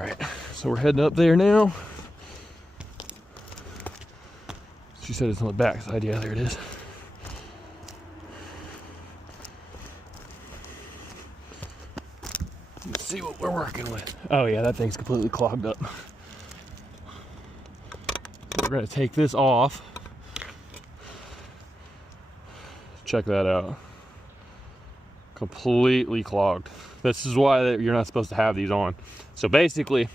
Alright, so we're heading up there now. She said it's on the back side. Yeah, there it is. Let's see what we're working with. Oh yeah, that thing's completely clogged up. We're gonna take this off. Check that out. Completely clogged. This is why you're not supposed to have these on. So basically,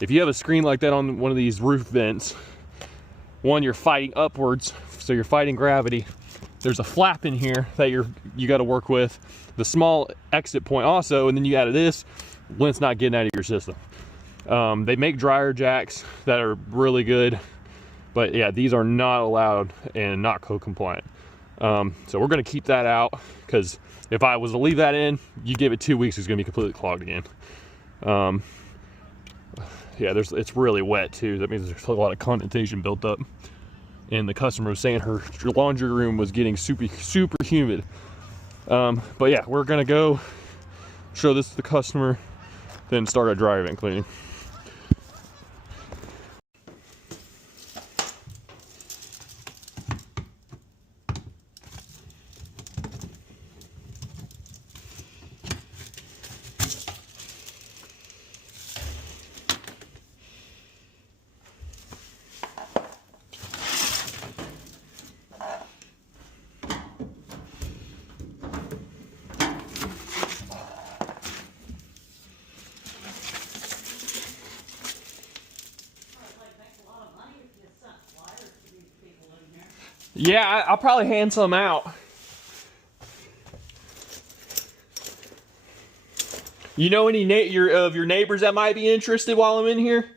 if you have a screen like that on one of these roof vents, one, you're fighting upwards, so you're fighting gravity. There's a flap in here that you got to work with. The small exit point also, and then you add this, lint's not getting out of your system. They make dryer jacks that are really good, but yeah, these are not allowed and not code compliant. So we're gonna keep that out, because if I was to leave that in, you give it 2 weeks, it's gonna be completely clogged again. Yeah, it's really wet too. That means there's a lot of condensation built up. And the customer was saying her laundry room was getting super humid. But yeah, we're gonna go show this to the customer, then start our dryer vent cleaning. Yeah, I'll probably hand some out. You know any of your neighbors that might be interested while I'm in here?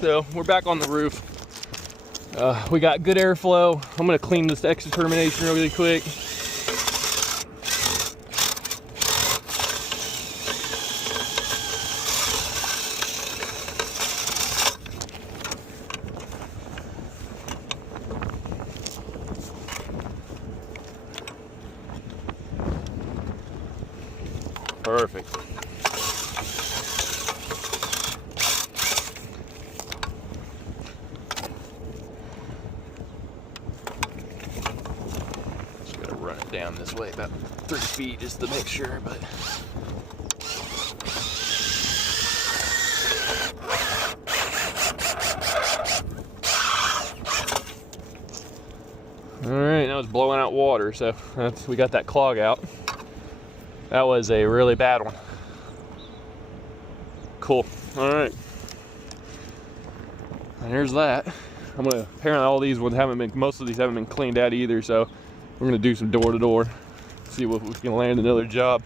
So we're back on the roof. We got good airflow. I'm gonna clean this extra termination really quick. Perfect. Just gotta run it down this way about 3 feet just to make sure, but all right, now it's blowing out water, so we got that clog out. That was a really bad one. Cool. All right. And here's that. Apparently all these ones most of these haven't been cleaned out either, so we're gonna do some door to door, see if we can land another job.